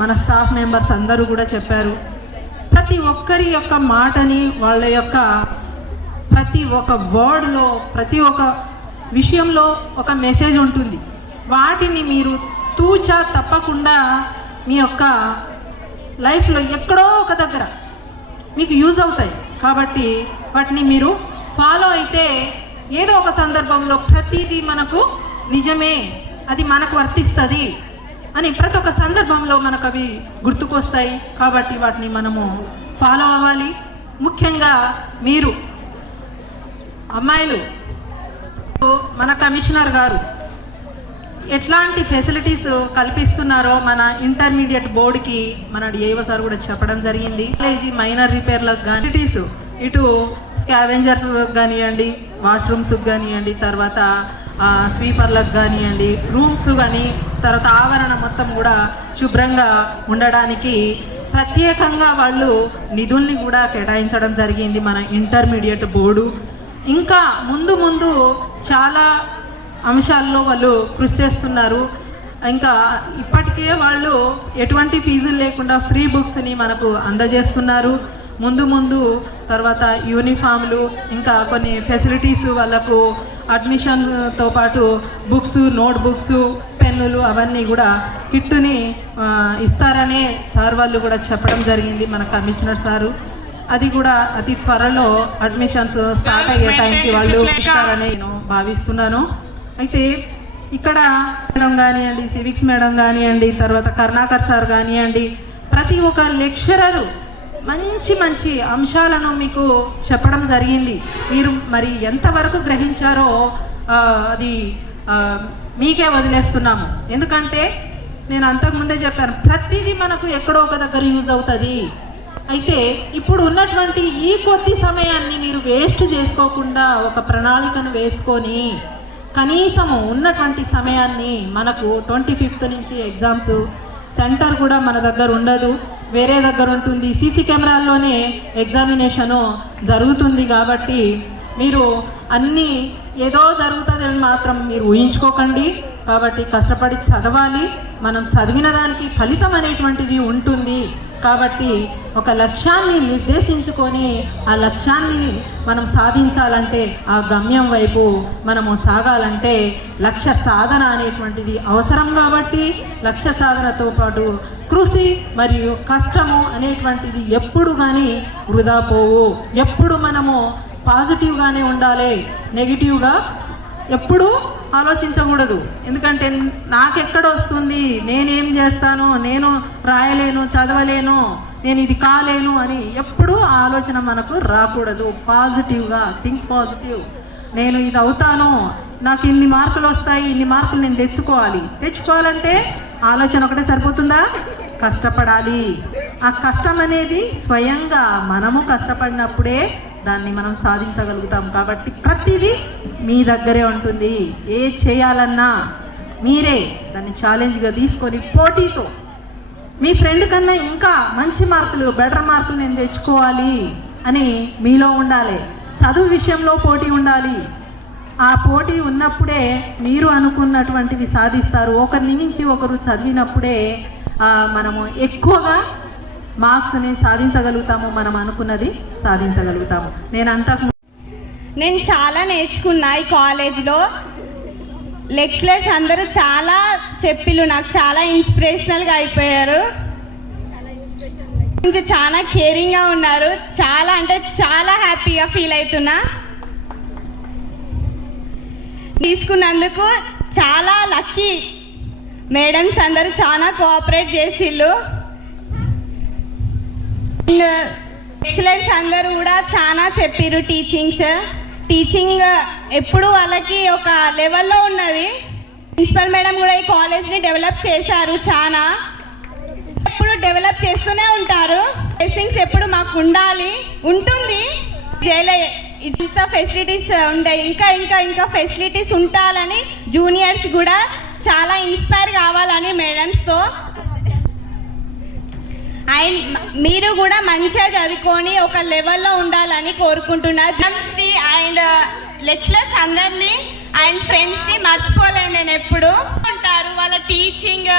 మన staff members అందరూ కూడా చెప్పారు. ప్రతి ఒక్కరి యొక్క మాటని, వాళ్ళ యొక్క ప్రతి ఒక్క వర్డ్లో, ప్రతి ఒక్క విషయంలో ఒక మెసేజ్ ఉంటుంది. వాటిని మీరు తూచా తప్పకుండా మీ యొక్క లైఫ్లో ఎక్కడో ఒక దగ్గర మీకు యూజ్ అవుతాయి. కాబట్టి వాటిని మీరు ఫాలో అయితే ఏదో ఒక సందర్భంలో ప్రతిదీ మనకు నిజమే, అది మనకు వర్తిస్తుంది అని ప్రతి ఒక్క సందర్భంలో మనకు అవి గుర్తుకొస్తాయి. కాబట్టి వాటిని మనము ఫాలో అవ్వాలి. ముఖ్యంగా మీరు అమ్మాయిలు, మన కమిషనర్ గారు ఎట్లాంటి ఫెసిలిటీస్ కల్పిస్తున్నారో మన ఇంటర్మీడియట్ బోర్డుకి మన డిఐఓ సార్ కూడా చెప్పడం జరిగింది. కాలేజీ మైనర్ రిపేర్లకు కానీ ఫెసిలిటీస్, ఇటు స్కావెంజర్ కానివ్వండి, వాష్రూమ్స్కి కానివ్వండి, తర్వాత స్వీపర్లకు కానివ్వండి, రూమ్స్ కానీ, తర్వాత ఆవరణ మొత్తం కూడా శుభ్రంగా ఉండడానికి ప్రత్యేకంగా వాళ్ళు నిధుల్ని కూడా కేటాయించడం జరిగింది మన ఇంటర్మీడియట్ బోర్డు. ఇంకా ముందు ముందు చాలా అంశాల్లో వాళ్ళు కృషి చేస్తున్నారు. ఇంకా ఇప్పటికే వాళ్ళు ఎటువంటి ఫీజులు లేకుండా ఫ్రీ బుక్స్ని మనకు అందజేస్తున్నారు. ముందు ముందు తర్వాత యూనిఫామ్లు, ఇంకా కొన్ని ఫెసిలిటీస్, వాళ్ళకు అడ్మిషన్తో పాటు బుక్స్, నోట్ బుక్స్, పెన్నులు అవన్నీ కూడా కిట్టుని ఇస్తారనే సార్ వాళ్ళు కూడా చెప్పడం జరిగింది మన కమిషనర్ సారు. అది కూడా అతి త్వరలో అడ్మిషన్స్ స్టార్ట్ అయ్యే టైంకి వాళ్ళు ఇస్తారని నేను భావిస్తున్నాను. అయితే ఇక్కడ మేడం కానివ్వండి, సివిక్స్ మేడం కానివ్వండి, తర్వాత కరుణాకర్ సార్ కానివ్వండి, ప్రతి ఒక్క లెక్చరరు మంచి మంచి అంశాలను మీకు చెప్పడం జరిగింది. మీరు మరి ఎంతవరకు గ్రహించారో అది మీకే వదిలేస్తున్నాము. ఎందుకంటే నేను అంతకుముందే చెప్పాను, ప్రతిదీ మనకు ఎక్కడో ఒక దగ్గర యూజ్ అవుతుంది. అయితే ఇప్పుడు ఉన్నటువంటి ఈ కొద్ది సమయాన్ని మీరు వేస్ట్ చేసుకోకుండా ఒక ప్రణాళికను వేసుకొని కనీసము ఉన్నటువంటి సమయాన్ని, మనకు 25th నుంచి ఎగ్జామ్స్ సెంటర్ కూడా మన దగ్గర ఉండదు, వేరే దగ్గర ఉంటుంది. సీసీ కెమెరాల్లోనే ఎగ్జామినేషను జరుగుతుంది. కాబట్టి మీరు అన్నీ ఏదో జరుగుతుందని మాత్రం మీరు ఊహించుకోకండి. కాబట్టి కష్టపడి చదవాలి. మనం చదివిన దానికి ఫలితం అనేటువంటిది ఉంటుంది. కాబట్టి ఒక లక్ష్యాన్ని నిర్దేశించుకొని ఆ లక్ష్యాన్ని మనం సాధించాలంటే, ఆ గమ్యం వైపు మనము సాగాలంటే లక్ష్య సాధన అనేటువంటిది అవసరం. కాబట్టి లక్ష్య సాధనతో పాటు కృషి మరియు కష్టము అనేటువంటిది ఎప్పుడు కానీ వృధా పోవు. ఎప్పుడు మనము పాజిటివ్గానే ఉండాలి, నెగిటివ్గా ఎప్పుడూ ఆలోచించకూడదు. ఎందుకంటే నాకెక్కడ వస్తుంది, నేనేం చేస్తాను, నేను రాయలేను, చదవలేను, నేను ఇది కాలేను అని ఎప్పుడూ ఆలోచన మనకు రాకూడదు. పాజిటివ్గా థింక్ పాజిటివ్. నేను ఇది అవుతాను, నాకు ఇన్ని మార్కులు వస్తాయి, ఇన్ని మార్కులు నేను తెచ్చుకోవాలంటే ఆలోచన ఒకటే సరిపోతుందా? కష్టపడాలి. ఆ కష్టం అనేది స్వయంగా మనము కష్టపడినప్పుడే దాన్ని మనం సాధించగలుగుతాం. కాబట్టి ప్రతిదీ మీ దగ్గరే ఉంటుంది. ఏ చేయాలన్నా మీరే దాన్ని ఛాలెంజ్గా తీసుకొని పోటీతో మీ ఫ్రెండ్ కన్నా ఇంకా మంచి మార్కులు, బెటర్ మార్కులు నేను తెచ్చుకోవాలి అని మీలో ఉండాలి. చదువు విషయంలో పోటీ ఉండాలి. ఆ పోటీ ఉన్నప్పుడే మీరు అనుకున్నటువంటివి సాధిస్తారు. ఒకరిని మించి ఒకరు చదివినప్పుడే మనము ఎక్కువగా మార్క్స్ని సాధించగలుగుతాము, మనం అనుకున్నది సాధించగలుగుతాము. నేను చాలా నేర్చుకున్నా ఈ కాలేజ్లో. లెక్చరర్స్ అందరూ చాలా చెప్పిళ్ళు, నాకు చాలా ఇన్స్పిరేషనల్గా అయిపోయారు. కొంచెం చాలా కేరింగ్గా ఉన్నారు. చాలా అంటే చాలా హ్యాపీగా ఫీల్ అవుతున్నా. తీసుకున్నందుకు చాలా లక్కీ. మేడమ్స్ అందరూ చాలా కోఆపరేట్ చేసిళ్ళు. లెక్చరర్స్ అందరూ కూడా చాలా చెప్పిర్రు. టీచింగ్ ఎప్పుడు వాళ్ళకి ఒక లెవెల్లో ఉన్నది. ప్రిన్సిపల్ మేడం కూడా ఈ కాలేజ్ని డెవలప్ చేశారు. చాలా ఎప్పుడు డెవలప్ చేస్తూనే ఉంటారు. బ్లెస్సింగ్స్ ఎప్పుడు మాకు ఉంటుంది. జైలు ఇంత ఫెసిలిటీస్ ఉండే, ఇంకా ఫెసిలిటీస్ ఉండాలని జూనియర్స్ కూడా చాలా ఇన్స్పైర్ కావాలని మేడమ్స్తో. అండ్ మీరు కూడా మంచిగా చదువుకొని ఒక లెవెల్లో ఉండాలని కోరుకుంటున్నారు. అండ్ లెక్చరర్స్ అందరినీ అండ్ ఫ్రెండ్స్ని మర్చిపోలేను నేను. ఎప్పుడు ఉంటారు వాళ్ళ టీచింగ్